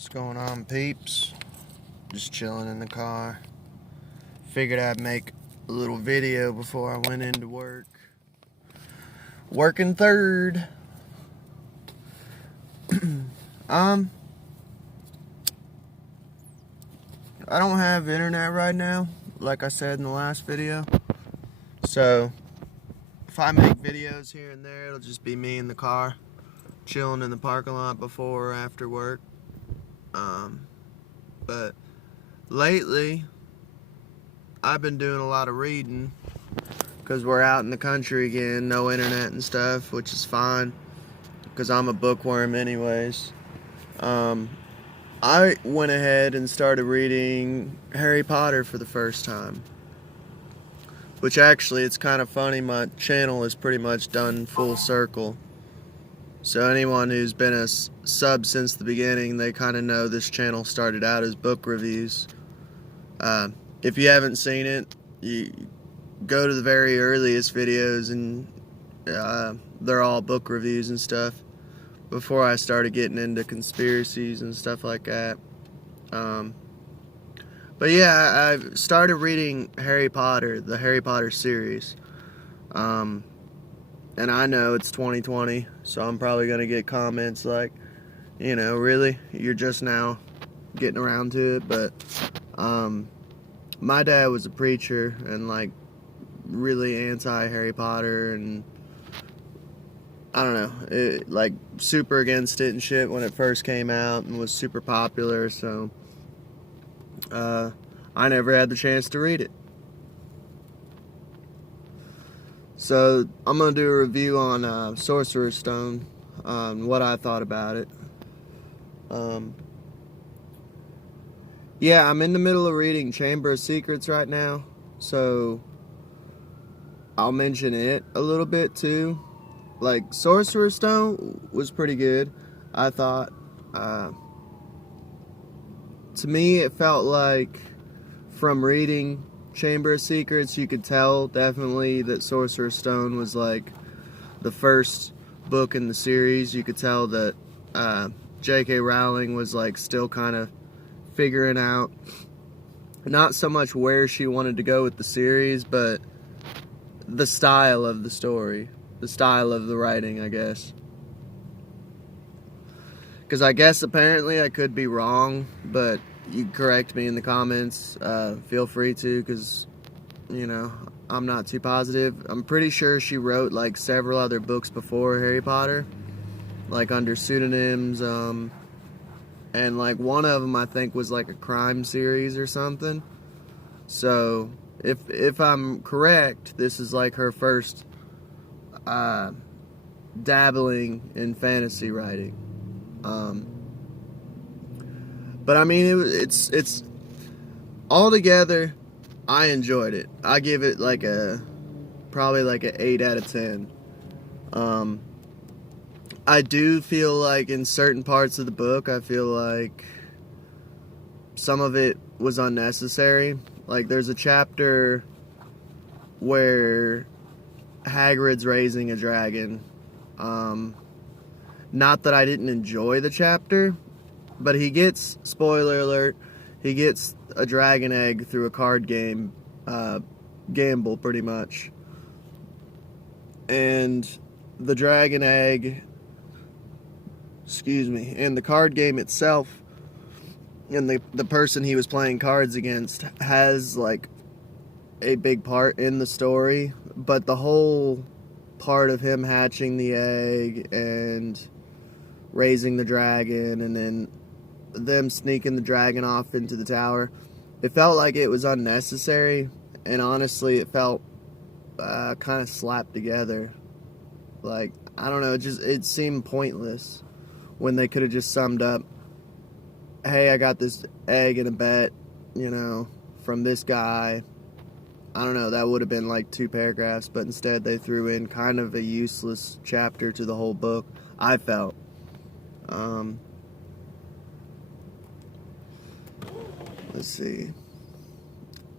What's going on, peeps? Just chilling in the car. Figured I'd make a little video before I went into work. Working third. I don't have internet right now, like I said in the last video. So, if I make videos here and there, it'll just be me in the car, chilling in the parking lot before or after work. But lately, I've been doing a lot of reading because we're out in the country again, no internet and stuff, which is fine because I'm a bookworm anyways. I went ahead and started reading Harry Potter for the first time, which actually, it's kind of funny, my channel is pretty much done full circle. So anyone who's been a sub since the beginning, they kind of know this channel started out as book reviews. If you haven't seen it, you go to the very earliest videos and they're all book reviews and stuff before I started getting into conspiracies and stuff like that. But yeah, I started reading Harry Potter, the Harry Potter series. And I know it's 2020, so I'm probably going to get comments like, you know, really? You're just now getting around to it? But my dad was a preacher and, like, really anti-Harry Potter and, I don't know, like, super against it and shit when it first came out and was super popular, so I never had the chance to read it. So, I'm going to do a review on Sorcerer's Stone, what I thought about it. Yeah, I'm in the middle of reading Chamber of Secrets right now, so I'll mention it a little bit too. Like, Sorcerer's Stone was pretty good, I thought. To me, it felt like, from reading Chamber of Secrets, you could tell definitely that Sorcerer's Stone was like the first book in the series. You could tell that J.K. Rowling was like still kind of figuring out not so much where she wanted to go with the series, but the style of the story, the style of the writing, I guess. Because I guess apparently I could be wrong, but you can correct me in the comments. Feel free to, because, you know, I'm not too positive. I'm pretty sure she wrote, like, several other books before Harry Potter, like, under pseudonyms, and, like, one of them, I think, was, like, a crime series or something. So, if I'm correct, this is, like, her first dabbling in fantasy writing. But I mean, it's all together, I enjoyed it. I give it like probably like an 8 out of 10. I do feel like in certain parts of the book, I feel like some of it was unnecessary. Like, there's a chapter where Hagrid's raising a dragon. Not that I didn't enjoy the chapter, but he gets, spoiler alert, he gets a dragon egg through a card game, gamble pretty much. And the dragon egg, and the card game itself, and the person he was playing cards against has like a big part in the story, but the whole part of him hatching the egg and raising the dragon and then them sneaking the dragon off into the tower, it felt like it was unnecessary, and honestly it felt kind of slapped together. Like, I don't know, it seemed pointless when they could have just summed up, hey, I got this egg in a bet, you know, from this guy. I don't know, that would have been like 2 paragraphs, but instead they threw in kind of a useless chapter to the whole book, I felt. Let's see.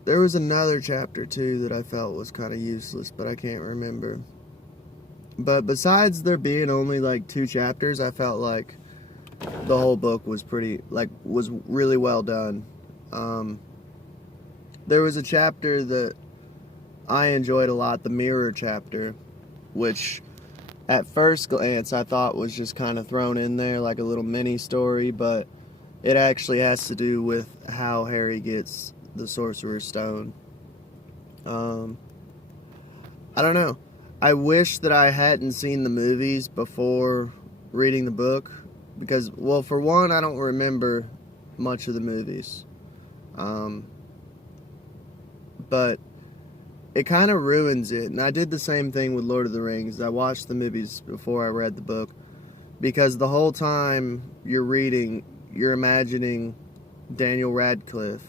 There was another chapter too that I felt was kind of useless, but I can't remember. But besides there being only like 2 chapters, I felt like the whole book was was really well done. There was a chapter that I enjoyed a lot, the mirror chapter, which at first glance I thought was just kind of thrown in there like a little mini story, but it actually has to do with how Harry gets the Sorcerer's Stone. I don't know. I wish that I hadn't seen the movies before reading the book, because, well, for one, I don't remember much of the movies. But it kind of ruins it. And I did the same thing with Lord of the Rings. I watched the movies before I read the book, because the whole time you're reading, you're imagining Daniel Radcliffe.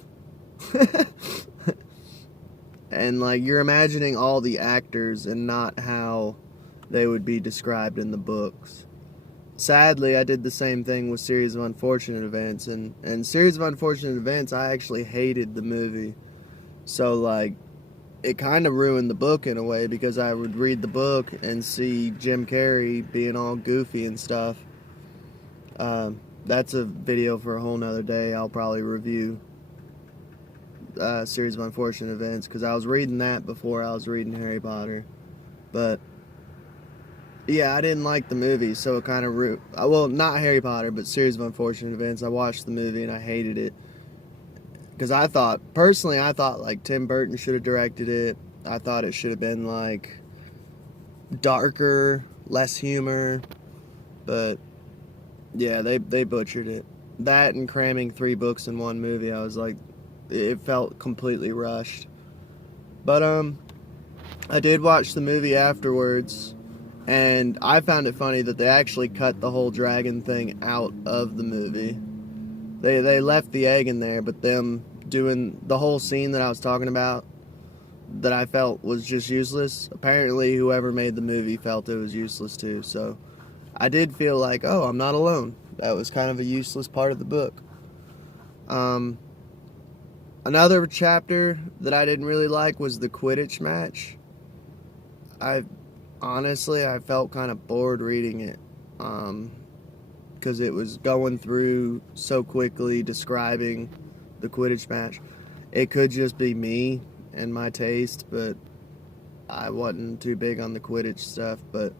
And, like, you're imagining all the actors and not how they would be described in the books. Sadly, I did the same thing with Series of Unfortunate Events. And Series of Unfortunate Events, I actually hated the movie. So, like, it kind of ruined the book in a way, because I would read the book and see Jim Carrey being all goofy and stuff. That's a video for a whole nother day. I'll probably review Series of Unfortunate Events, because I was reading that before I was reading Harry Potter. But yeah, I didn't like the movie, so it kind of well, not Harry Potter, but Series of Unfortunate Events. I watched the movie and I hated it, because I thought like Tim Burton should have directed it. I thought it should have been like darker, less humor, but yeah, they butchered it. That and cramming 3 books in one movie, I was like, it felt completely rushed. But I did watch the movie afterwards, and I found it funny that they actually cut the whole dragon thing out of the movie. They left the egg in there, but them doing the whole scene that I was talking about, that I felt was just useless. Apparently, whoever made the movie felt it was useless too. So I did feel like, oh, I'm not alone. That was kind of a useless part of the book. Another chapter that I didn't really like was the Quidditch match. I felt kind of bored reading it, because it was going through so quickly describing the Quidditch match. It could just be me and my taste, but I wasn't too big on the Quidditch stuff. But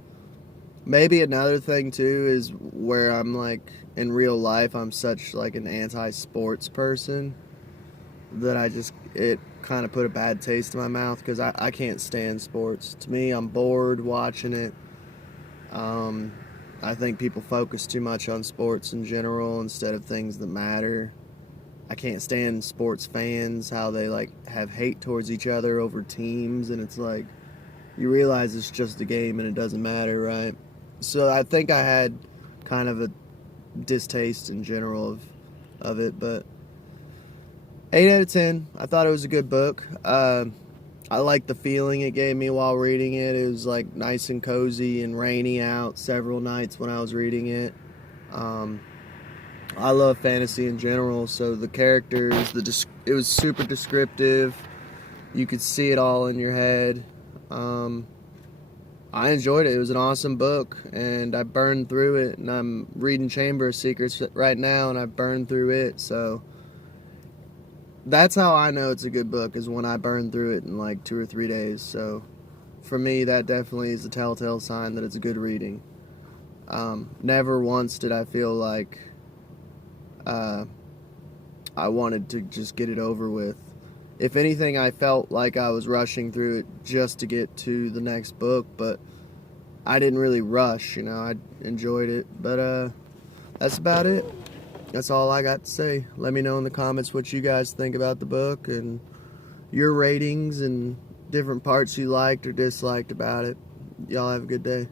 maybe another thing too is where I'm like, in real life, I'm such like an anti-sports person that it kind of put a bad taste in my mouth, because I can't stand sports. To me, I'm bored watching it. I think people focus too much on sports in general instead of things that matter. I can't stand sports fans, how they like have hate towards each other over teams, and it's like, you realize it's just a game and it doesn't matter, right? So I think I had kind of a distaste in general of it, but 8 out of 10. I thought it was a good book. I liked the feeling it gave me while reading it. It was like nice and cozy and rainy out several nights when I was reading it. I love fantasy in general, so the characters, it was super descriptive. You could see it all in your head. I enjoyed it. It was an awesome book, and I burned through it, and I'm reading Chamber of Secrets right now, and I burned through it, so that's how I know it's a good book, is when I burn through it in like 2 or 3 days. So for me, that definitely is a telltale sign that it's a good reading. Never once did I feel like I wanted to just get it over with. If anything, I felt like I was rushing through it just to get to the next book, but I didn't really rush, I enjoyed it. But that's about it. That's all I got to say. Let me know in the comments what you guys think about the book and your ratings and different parts you liked or disliked about it. Y'all have a good day.